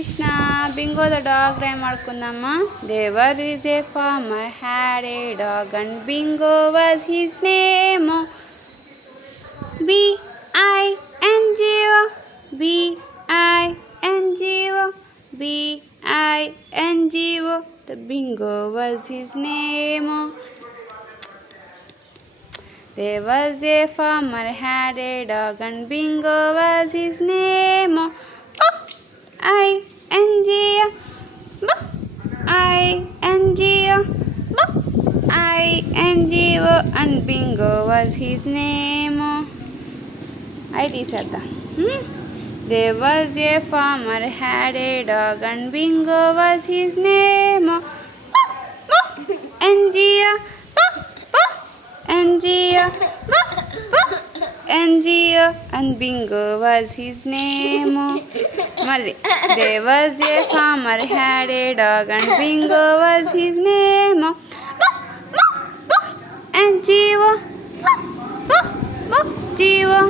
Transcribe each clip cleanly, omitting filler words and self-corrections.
Krishna bingo the dog rhyme ఆడుకుందామా. There is a farmer had a dog and Bingo was his name. B-I-N-G-O B-I-N-G-O B-I-N-G-O the Bingo was his name. There was a farmer had a dog and Bingo was his name. I-N-G-O I-N-G-O I-N-G-O and Bingo was his name. I తీసేద్దాం. There was a farmer had a dog and Bingo was his name. N-G-O N-G-O N-G-O and Bingo was his name. Mali. There was a farmer had a dog and Bingo was his name. N-G-O G-O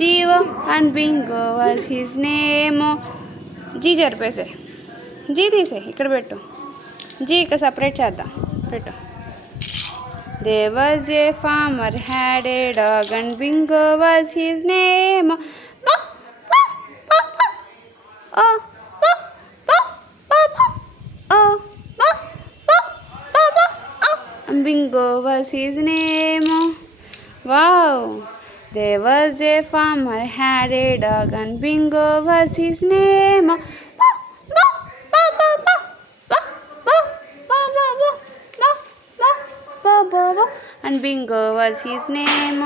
G-O and Bingo was his name. G జరిపేసే G తీసే ఇక్కడ పెట్టు. G ఇక్కడ separate చేద్దాం పెట్టు. There was a farmer had a dog and Bingo was his name. Oh, and Bingo was his name. Wow. There was a farmer had a dog and Bingo was his name. And Bingo was his name.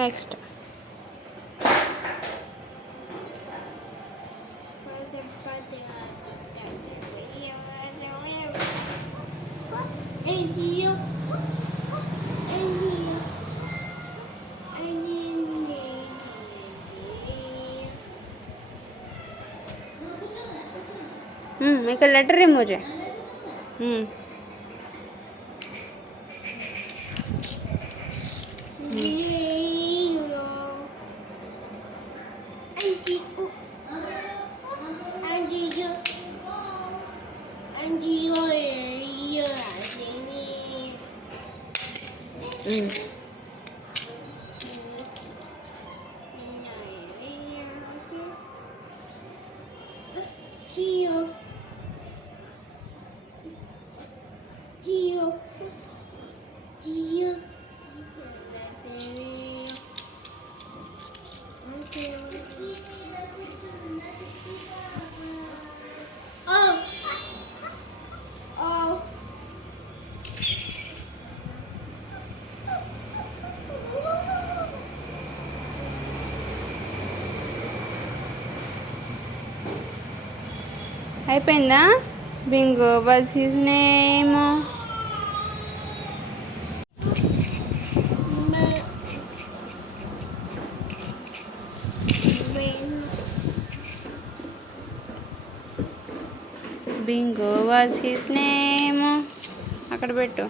Next. एक letter है मुझे. అయిపోయిందా. Bingo was his name. Bingo was his name. అక్కడ పెట్టు.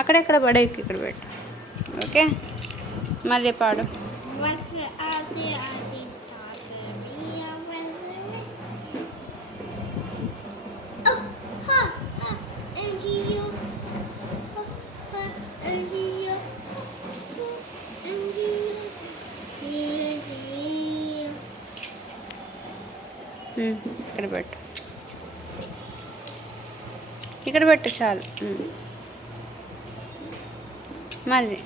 అక్కడెక్కడ పడే ఇక్కడ పెట్టు. ఓకే మళ్ళీ పాడు. ఇక్కడ పెట్టు. ఇక్కడ పెట్టు చాలు. మళ్ళీ